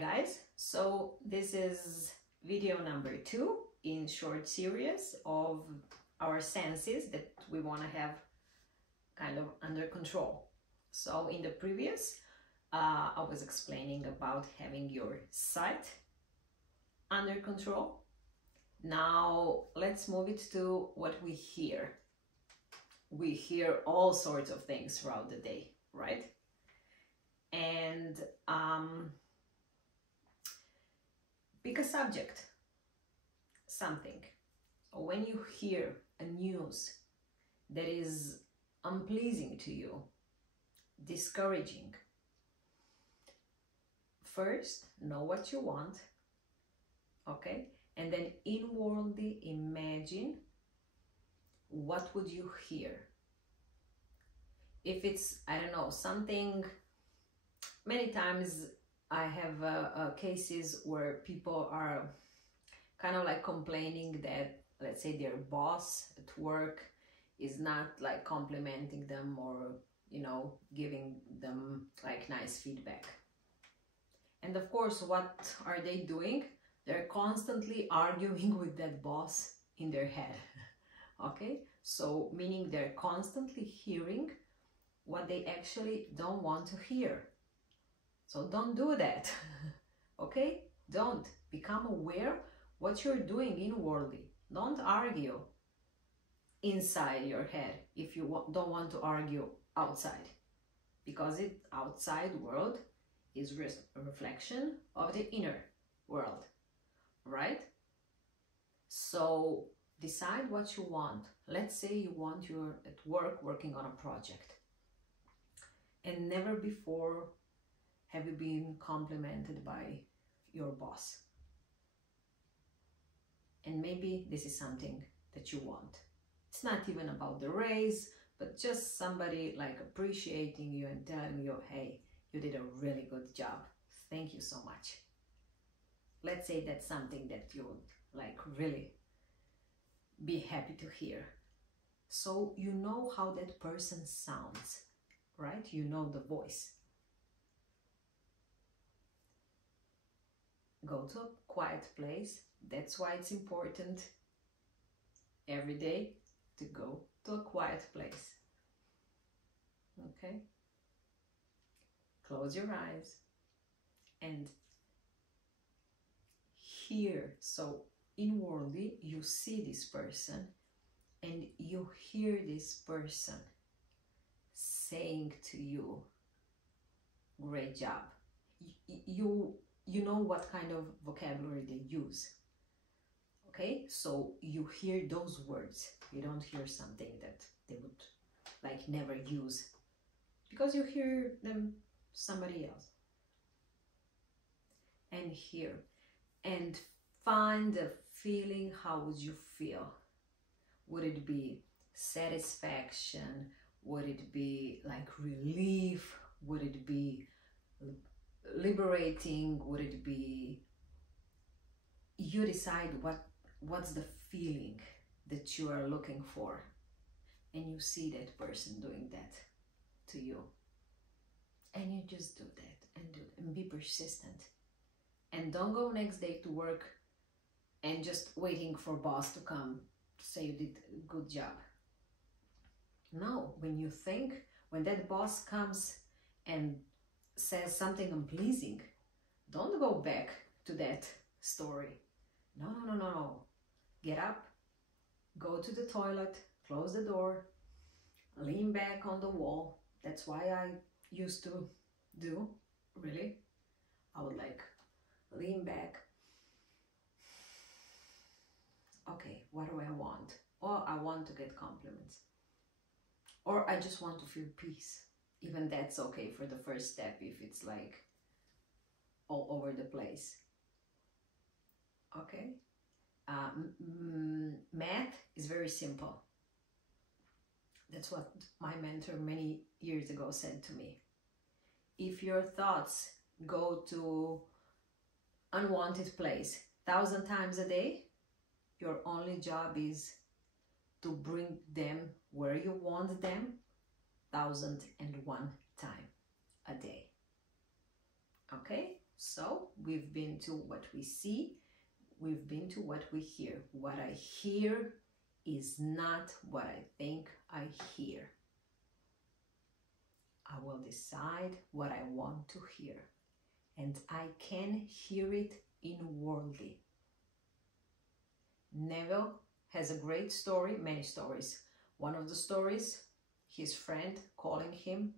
guys, so this is video number 2 in short series of our senses that we want to have kind of under control. So in the previous I was explaining about having your sight under control. Now let's move it to what we hear. We hear all sorts of things throughout the day, right? And pick a subject, something. So when you hear a news that is unpleasing to you, discouraging, first know what you want, okay? And then inwardly imagine what would you hear. If it's, I don't know, something, many times I have cases where people are kind of like complaining that, let's say, their boss at work is not like complimenting them or, you know, giving them like nice feedback. And of course, what are they doing? They're constantly arguing with that boss in their head. Okay, so meaning they're constantly hearing what they actually don't want to hear. So don't do that. Okay, don't. Become aware what you're doing inwardly. Don't argue inside your head if you don't want to argue outside, because the outside world is a reflection of the inner world, right? So decide what you want. Let's say you want, you're at work working on a project, and never before have you been complimented by your boss. And maybe this is something that you want. It's not even about the raise, but just somebody like appreciating you and telling you, hey, you did a really good job. Thank you so much. Let's say that's something that you would like really be happy to hear. So you know how that person sounds, right? You know the voice. Go to a quiet place. That's why it's important every day to go to a quiet place. Okay? Close your eyes and hear. So inwardly you see this person and you hear this person saying to you, great job. You know what kind of vocabulary they use. Okay, so you hear those words. You don't hear something that they would like never use, because you hear them somebody else. And hear and find a feeling. How would you feel? Would it be satisfaction? Would it be like relief? Would it be liberating? Would it be, you decide what's the feeling that you are looking for, and you see that person doing that to you, and you just do that and be persistent, and don't go next day to work and just waiting for boss to come to say you did a good job. No, when that boss comes and says something unpleasing, don't go back to that story. No. Get up, go to the toilet, close the door, lean back on the wall. That's why I used to do, really. I would like lean back. Okay, what do I want? Or I want to get compliments. Or I just want to feel peace. Even that's okay for the first step if it's like all over the place. Okay? Math is very simple. That's what my mentor many years ago said to me. If your thoughts go to unwanted place 1,000 times a day, your only job is to bring them where you want them 1,001 time a day. Okay, so We've been to what we see. We've been to what we hear. What I hear is not what I think I hear. I will decide what I want to hear. And I can hear it inwardly. Neville has a great story, many stories. One of the stories, his friend calling him,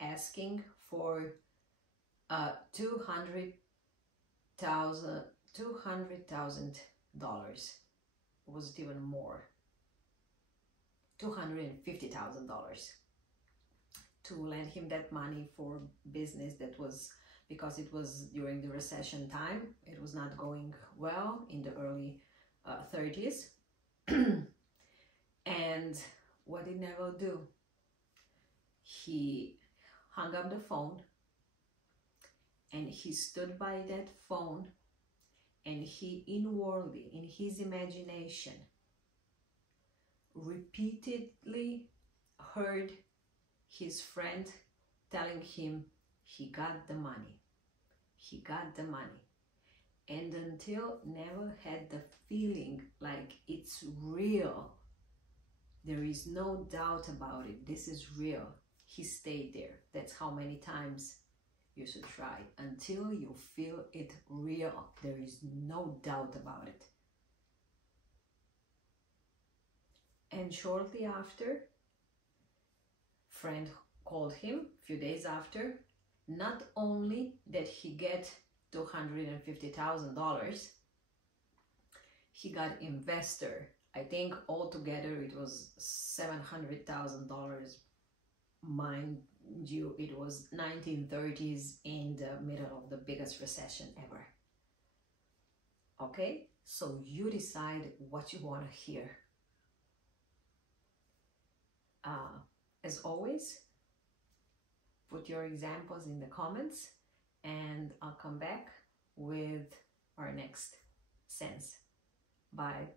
asking for $200,000. Was it even more? $250,000 to lend him that money for business that was, because it was during the recession time. It was not going well in the early 30s. And what did Neville do? He hung up the phone and he stood by that phone and he inwardly, in his imagination, repeatedly heard his friend telling him he got the money. He got the money. And until Neville had the feeling like it's real, there is no doubt about it, this is real, he stayed there. That's how many times you should try, until you feel it real. There is no doubt about it. And shortly after, friend called him a few days after. Not only did he get $250,000, he got investor. I think altogether it was $700,000. Mind you, it was 1930s in the middle of the biggest recession ever. Okay, so you decide what you want to hear. As always, put your examples in the comments and I'll come back with our next sense. Bye.